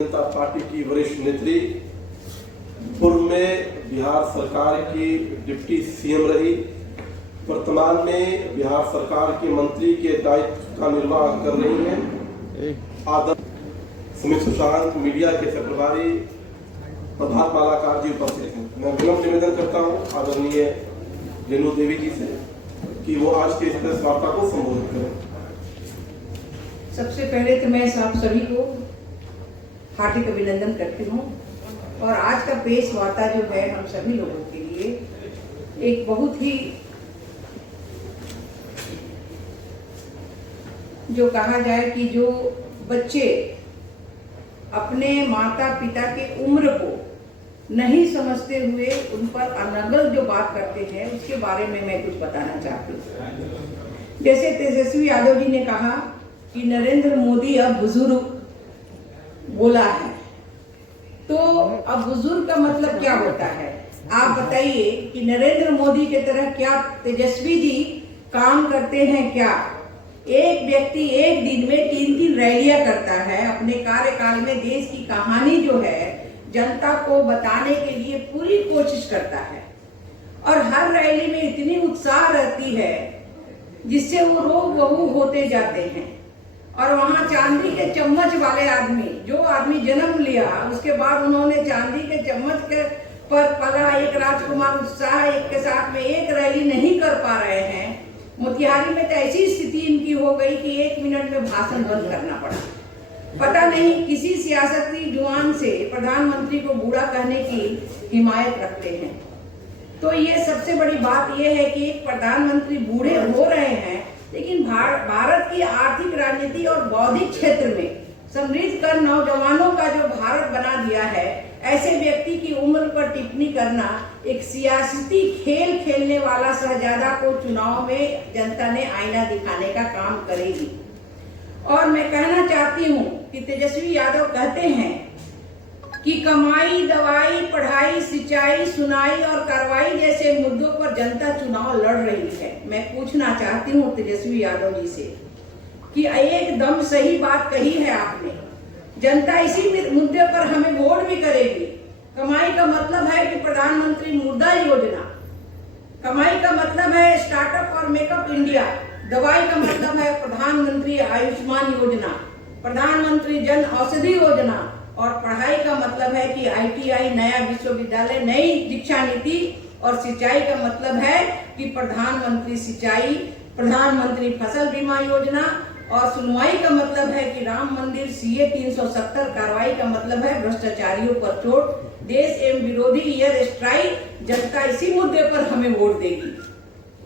जनता party की वरिष्ठ नेत्री, पूर्व में बिहार सरकार की डिप्टी सीएम रही, वर्तमान में बिहार सरकार के मंत्री के दायित्व का निर्वाह कर रही हैं। आदरणीय सुमित सुशांत मीडिया के प्रभारी प्रभात मालाकार जी उपस्थित हैं। मैं विनम्र निवेदन करता हूं आदरणीय रेणु देवी जी से कि वो आज के इस प्रेस वार्ता को संबोधित करें। सबसे पहले तो मैं आप सभी को हार्दिक अभिनंदन करती हूँ और आज का प्रेस वार्ता जो है हम सभी लोगों के लिए एक बहुत ही जो कहा जाए कि जो बच्चे अपने माता पिता के उम्र को नहीं समझते हुए उन पर अनर्गल जो बात करते हैं उसके बारे में मैं कुछ बताना चाहती हूँ। जैसे तेजस्वी यादव जी ने कहा कि नरेंद्र मोदी अब बुजुर्ग बोला है, तो अब बुजुर्ग का मतलब क्या होता है? आप बताइए कि नरेंद्र मोदी के तरह क्या तेजस्वी जी काम करते हैं क्या? एक व्यक्ति एक दिन में 3-3 रैलियां करता है, अपने कार्यकाल में देश की कहानी जो है जनता को बताने के लिए पूरी कोशिश करता है और हर रैली में इतनी उत्साह रहती है जिससे वो रोग बहू होते जाते हैं। और वहां चांदी के चम्मच वाले आदमी, जो आदमी जन्म लिया उसके बाद उन्होंने चांदी के चम्मच के पर पला एक राजकुमार उत्साह एक के साथ में एक रैली नहीं कर पा रहे हैं। मोतिहारी में तो ऐसी स्थिति इनकी हो गई कि 1 मिनट में भाषण बंद करना पड़ा। पता नहीं किसी सियासती जुआन से प्रधानमंत्री को बूढ़ा कहने की हिमायत रखते हैं। तो ये सबसे बड़ी बात यह है कि एक प्रधानमंत्री बूढ़े हो रहे हैं लेकिन भारत की आर्थिक राजनीति और बौद्धिक क्षेत्र में समृद्ध कर नौजवानों का जो भारत बना दिया है, ऐसे व्यक्ति की उम्र पर टिप्पणी करना एक सियासती खेल खेलने वाला शहजादा को चुनाव में जनता ने आईना दिखाने का काम करेगी। और मैं कहना चाहती हूँ कि तेजस्वी यादव कहते हैं कि कमाई, दवाई, पढ़ाई, सिंचाई, सुनाई और कार्रवाई जैसे मुद्दों पर जनता चुनाव लड़ रही है। मैं पूछना चाहती हूँ तेजस्वी यादव जी से कि एकदम सही बात कही है आपने। जनता इसी मुद्दे पर हमें वोट भी करेगी। कमाई का मतलब है कि प्रधानमंत्री मुद्रा योजना, कमाई का मतलब है स्टार्टअप और मेकअप इंडिया, दवाई का मतलब है प्रधानमंत्री आयुष्मान योजना, प्रधानमंत्री जन औषधि योजना और पढ़ाई का मतलब है कि ITI नया विश्वविद्यालय, नई शिक्षा नीति और सिंचाई का मतलब है कि प्रधानमंत्री सिंचाई, प्रधानमंत्री फसल बीमा योजना और सुनवाई का मतलब है कि राम मंदिर, CA 370, कार्रवाई का मतलब है भ्रष्टाचारियों पर चोट, देश एवं विरोधी ईयर स्ट्राइक। जनता इसी मुद्दे पर हमें वोट देगी।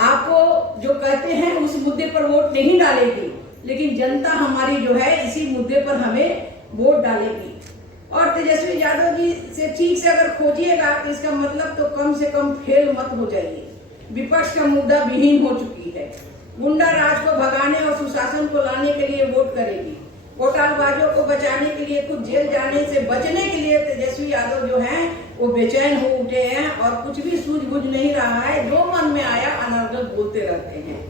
आपको जो कहते हैं उस मुद्दे पर वोट नहीं डालेगी, लेकिन जनता हमारी जो है इसी मुद्दे पर हमें वोट डालेगी। और तेजस्वी यादव जी से ठीक से अगर खोजिएगा तो इसका मतलब तो कम से कम फेल मत हो जाइए। विपक्ष का मुद्दा विहीन हो चुकी है। गुंडा राज को भगाने और सुशासन को लाने के लिए वोट करेगी। घोटालबाजों को बचाने के लिए, खुद जेल जाने से बचने के लिए तेजस्वी यादव जो हैं वो बेचैन हो उठे हैं और कुछ भी सूझबूझ नहीं रहा है। जो मन में आया अनर्गल बोलते रहते हैं।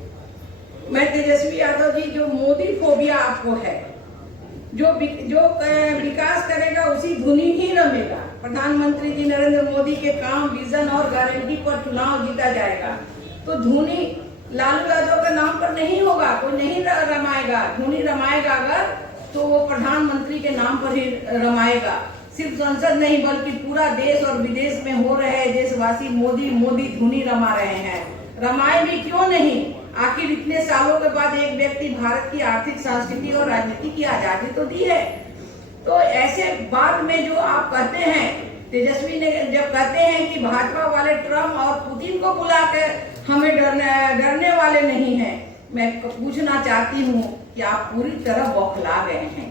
मैं तेजस्वी यादव जी, जो मोदी फोबिया आपको है, जो विकास करेगा उसी धुनी ही रमेगा। प्रधानमंत्री जी नरेंद्र मोदी के काम, विजन और गारंटी पर चुनाव जीता जाएगा। तो धुनी लालू यादव के नाम पर नहीं होगा, कोई नहीं रमाएगा। धुनी रमाएगा अगर तो वो प्रधानमंत्री के नाम पर ही रमाएगा। सिर्फ संसद नहीं बल्कि पूरा देश और विदेश में हो रहे देशवासी मोदी मोदी धुनी रमा रहे हैं। रमाए भी क्यों नहीं? आखिर इतने सालों के बाद एक व्यक्ति भारत की आर्थिक, संस्कृति और राजनीति की आजादी तो दी है। तो ऐसे बात में जो आप कहते हैं, तेजस्वी ने जब कहते हैं कि भाजपा वाले ट्रम्प और पुतिन को बुला के हमें डरने वाले नहीं हैं, मैं पूछना चाहती हूँ कि आप पूरी तरह बौखला गए हैं,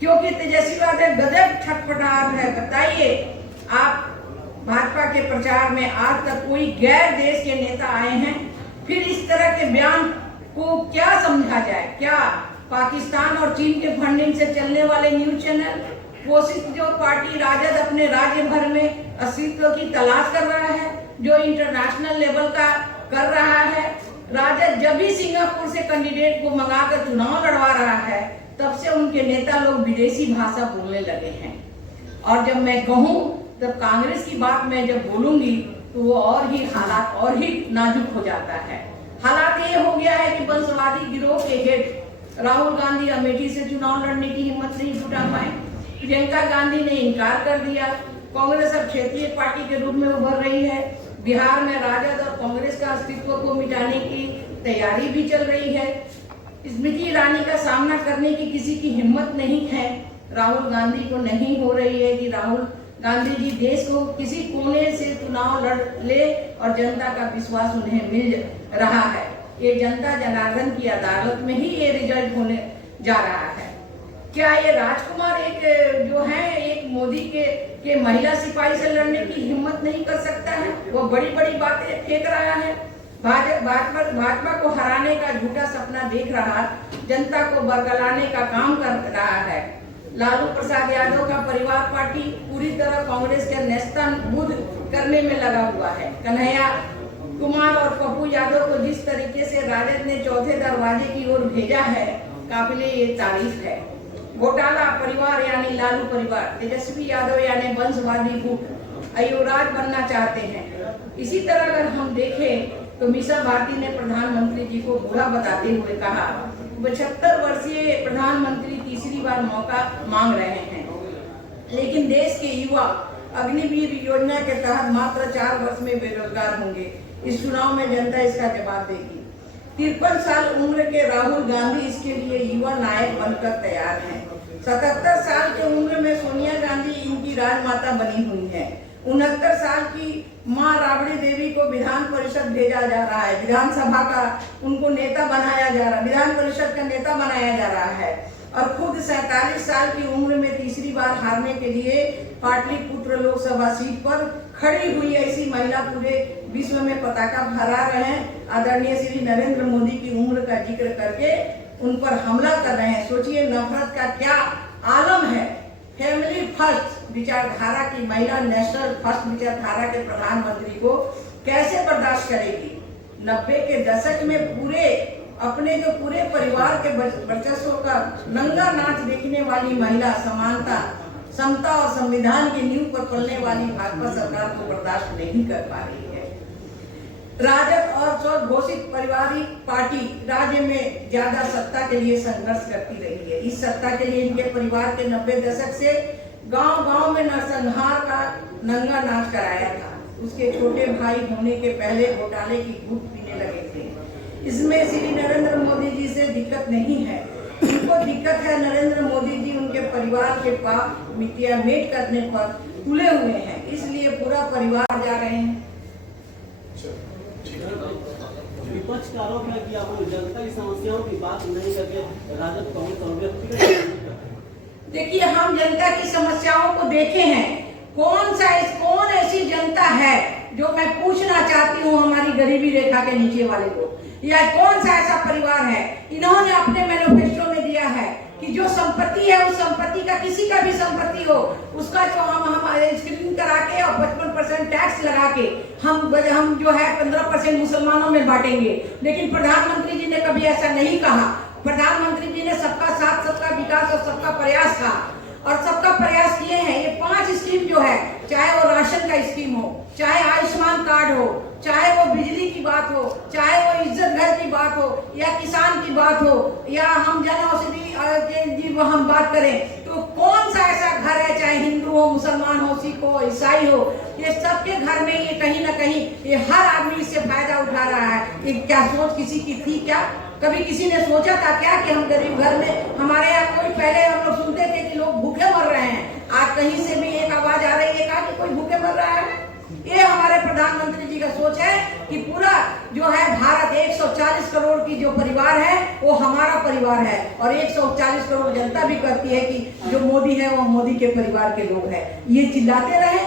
क्योंकि तेजस्वी यादव गजब छटपटाहट है। बताइए, आप भाजपा के प्रचार में आज तक कोई गैर देश के नेता आए हैं? फिर इस तरह के बयान को क्या समझा जाए? क्या पाकिस्तान और चीन के फंडिंग से चलने वाले न्यूज चैनल, कोशिश जो पार्टी राजद अपने राज्य भर में अस्तित्व की तलाश कर रहा है, जो इंटरनेशनल लेवल का कर रहा है। राजद जब भी सिंगापुर से कैंडिडेट को मंगाकर चुनाव लड़वा रहा है तब से उनके नेता लोग विदेशी भाषा बोलने लगे हैं। और जब मैं कहूँ तब कांग्रेस की बात मैं जब बोलूंगी तो वो और ही हालात और ही नाजुक हो जाता है। हालात ये हो गया है कि वंशवादी गिरोह के हेड राहुल गांधी अमेठी से चुनाव लड़ने की हिम्मत नहीं जुटा पाए। प्रियंका गांधी ने इनकार कर दिया। कांग्रेस अब क्षेत्रीय पार्टी के रूप में उभर रही है। बिहार में राजद और कांग्रेस का अस्तित्व को मिटाने की तैयारी भी चल रही है। स्मृति ईरानी का सामना करने की किसी की हिम्मत नहीं है। राहुल गांधी को नहीं हो रही है कि राहुल गांधी जी देश को किसी कोने से चुनाव लड़ ले और जनता का विश्वास उन्हें मिल रहा है। ये जनता जनार्दन की अदालत में ही ये रिजल्ट होने जा रहा है। क्या ये राजकुमार एक मोदी के महिला सिपाही से लड़ने की हिम्मत नहीं कर सकता है? वो बड़ी बड़ी बातें फेंक रहा है। भाजपा को हराने का झूठा सपना देख रहा, जनता को बरगलाने का काम कर रहा है। लालू प्रसाद यादव का परिवार पार्टी पूरी तरह कांग्रेस के नेस्तनाबूद करने में लगा हुआ है। कन्हैया कुमार और पप्पू यादव को जिस तरीके से राजद ने चौथे दरवाजे की ओर भेजा है, काबिले ये तारीफ है। घोटाला परिवार यानी लालू परिवार, तेजस्वी यादव यानी वंशवादी गुट अयुवराज बनना चाहते हैं। इसी तरह अगर हम देखें तो मीसा भारती ने प्रधानमंत्री जी को बुरा बताते हुए कहा, 75 वर्षीय प्रधानमंत्री तीसरी बार मौका मांग रहे हैं, लेकिन देश के युवा अग्निवीर योजना के तहत मात्र 4 वर्ष में बेरोजगार होंगे। इस चुनाव में जनता इसका जवाब देगी। 53 साल उम्र के राहुल गांधी इसके लिए युवा नायक बनकर तैयार हैं। 77 साल की उम्र में सोनिया गांधी इनकी राजमाता बनी हुई है। 69 साल की मां राबड़ी देवी को विधान परिषद भेजा जा रहा है। विधानसभा का उनको नेता बनाया जा रहा है, विधान परिषद का नेता बनाया जा रहा है। और खुद 47 साल की उम्र में तीसरी बार हारने के लिए पाटलिपुत्र लोकसभा सीट पर खड़ी हुई ऐसी महिला पूरे विश्व में पताका फहरा रहे हैं। आदरणीय श्री नरेंद्र मोदी की उम्र का जिक्र करके उन पर हमला कर रहे हैं। सोचिए नफरत का क्या आलम है। फैमिली फर्स्ट विचारधारा की महिला नेशनल फर्स्ट विचारधारा के प्रधानमंत्री को कैसे बर्दाश्त करेगी? 90 के दशक में अपने पूरे परिवार के वर्चस्व का नंगा नाच देखने वाली महिला, समानता, समता और संविधान की नींव पर पलने वाली भाजपा सरकार को बर्दाश्त नहीं कर पा रही है। राजद और स्वघोषित पारिवारिक पार्टी राज्य में ज्यादा सत्ता के लिए संघर्ष करती रही है। इस सत्ता के लिए इनके परिवार के 90 दशक से गांव-गांव में नरसंहार का नंगा नाच कराया था। उसके छोटे भाई होने के पहले घोटाले की घूंट पीने लगे थे। इसमें श्री नरेंद्र मोदी जी से दिक्कत नहीं है। उनको दिक्कत है नरेंद्र मोदी जी उनके परिवार के पाप मिट्टिया मेट करने पर तुले हुए हैं, इसलिए पूरा परिवार जा रहे हैं। विपक्ष का आरोप है कि आप जनता की समस्याओं की बात नहीं करके राजद कांग्रेस और व्यक्तिगत। देखिए, हम जनता की समस्याओं को देखे हैं। कौन ऐसी जनता है जो मैं पूछना चाहती हूँ हमारी गरीबी रेखा के नीचे वाले को, या कौन सा ऐसा परिवार है? इन्होंने अपने मैनिफेस्टो में दिया है कि जो संपत्ति है उस संपत्ति का, किसी का भी संपत्ति हो, उसका जो हम स्क्रीनिंग करा के और 55% टैक्स लगा के हम जो है 15% मुसलमानों में बांटेंगे। लेकिन प्रधानमंत्री जी ने कभी ऐसा नहीं कहा। प्रधानमंत्री जी ने सबका साथ, सबका विकास और सबका प्रयास कहा, और सबका प्रयास किए हैं। ये 5 स्कीम जो है, चाहे वो राशन का स्कीम हो, चाहे आयुष्मान कार्ड हो, चाहे वो बिजली की बात हो, चाहे वो इज्जत घर की बात हो, या किसान की बात हो, या हम जन औषधि की हम बात करें, तो कौन सा ऐसा घर है, चाहे हिंदू हो, मुसलमान हो, सिख हो, ईसाई हो, ये सबके घर में ये कहीं ना कहीं ये हर आदमी इससे फायदा उठा रहा है। ये क्या सोच किसी की थी क्या? कभी किसी ने सोचा था क्या कि हम गरीब घर में, हमारे यहाँ कोई पहले हम लोग सुनते थे कि लोग भूखे मर रहे हैं, आज कहीं से भी एक आवाज आ रही है कहा कि कोई भूखे मर रहा है। ये हमारे प्रधानमंत्री जी का सोच है कि पूरा जो है भारत 140 करोड़ की जो परिवार है वो हमारा परिवार है, और 140 करोड़ जनता भी कहती है कि जो मोदी है वो मोदी के परिवार के लोग हैं। ये चिल्लाते रहे,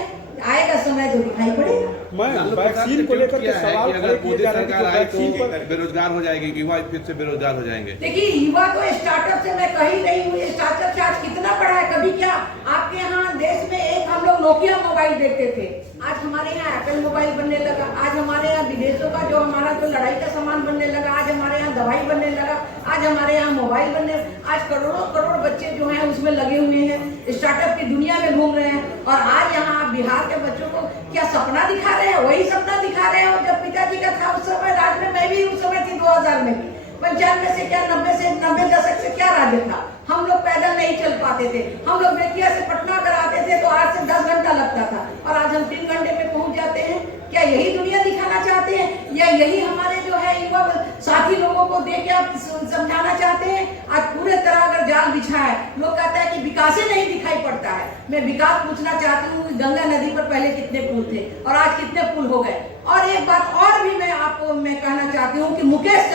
आएगा समय तो दिखाई पड़ेगा। मैं वैक्सीन को लेकर के सवाल अगर मोदी सरकार आए तो बेरोजगार हो जाएगी, युवा फिर से बेरोजगार हो जाएंगे। देखिए, युवा तो स्टार्टअप से मैं कही नहीं हूँ। स्टार्टअप से आज कितना बड़ा है। कभी क्या आपके यहाँ देश में एक हम लोग नोकिया मोबाइल देखते थे, आज हमारे यहाँ एप्पल मोबाइल बनने लगा। आज हमारे यहाँ विदेशों का जो हमारा जो लड़ाई का सामान बनने लगा, आज हमारे यहाँ यहाँ दवाई बनने लगा, आज हमारे यहाँ मोबाइल बनने, आज करोड़ों करोड़ बच्चे जो हैं उसमें लगे हुए हैं, स्टार्टअप की दुनिया में घूम रहे हैं। और आज यहाँ आप बिहार के बच्चों को क्या सपना दिखा रहे हैं? वही सपना दिखा रहे हैं जब पिताजी का था उस समय राज में। मैं भी उस समय थी 2000 में भी। 95 से क्या 90 दशक से क्या राज्य था? हम लोग पैदल नहीं चल पाते थे। हम लोग बेतिया से पटना अगर आते थे तो 8 से 10 घंटा लगता था, और आज हम 3 घंटे में पहुंच जाते हैं। क्या यही दुनिया दिखाना चाहते हैं, या यही हमारे जो है युवा साथी लोगों को देख के आप समझाना चाहते हैं? आज पूरे तरह अगर जाल बिछा है, लोग कहते हैं कि विकास ही नहीं दिखाई पड़ता है। मैं विकास पूछना चाहती हूँ, गंगा नदी पर पहले कितने पुल थे और आज कितने पुल हो गए? और एक बात और भी मैं आपको कहना चाहती हूँ कि मुकेश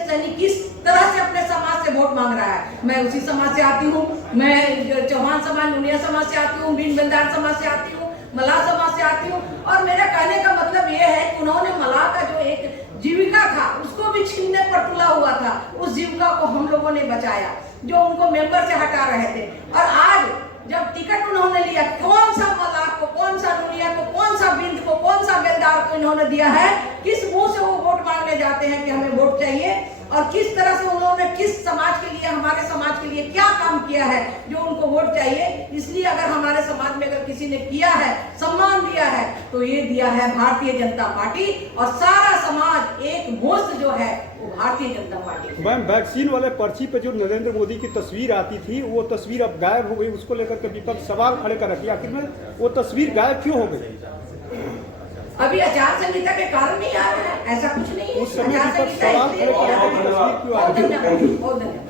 सहनी किस तरह से अपने समाज से वोट मांग रहा है। मैं उसी समाज से आती हूँ, मैं चौहान समाज, मुनिया समाज से आती हूँ, बीन बंदार समाज से आती हूँ, मलाह समाज से आती हूँ। और मेरा कहने का मतलब ये है कि उन्होंने मलाह का जो एक जीविका था उसको भी छीनने पर तुला हुआ था। उस जीविका को हम लोगों ने बचाया, जो उनको मेंबर से हटा रहे थे। और आज जब टिकट उन्होंने लिया, कौन सा मलाह को, कौन सा नुनिया को, कौन सा बिंद को, कौन सा बेलदार को इन्होंने दिया है? किस मुंह से वो वोट मांगने जाते हैं कि हमें वोट चाहिए? और किस तरह से उन्होंने किस समाज के लिए, हमारे समाज के लिए क्या काम किया है जो उनको वोट चाहिए? इसलिए अगर हमारे समाज में अगर किसी ने किया है, सम्मान दिया है, तो ये दिया है भारतीय जनता पार्टी। और सारा समाज एक मुश्त जो है वो Bharatiya Janata party. Ma'am, vaccine वाले पर्ची पे जो नरेंद्र मोदी की तस्वीर आती थी, वो तस्वीर अब गायब हो गई। उसको लेकर के विपक्ष सवाल खड़े कर रखी, आखिर में वो तस्वीर गायब क्यों हो गई? अभी आचार संहिता के कारण नहीं आ रहा है, ऐसा कुछ नहीं है। उस समय आचार विपक्ष संहिता सवाल खड़े कर रहे थे, तस्वीर क्यों आ गई? बहुत धन्यवाद।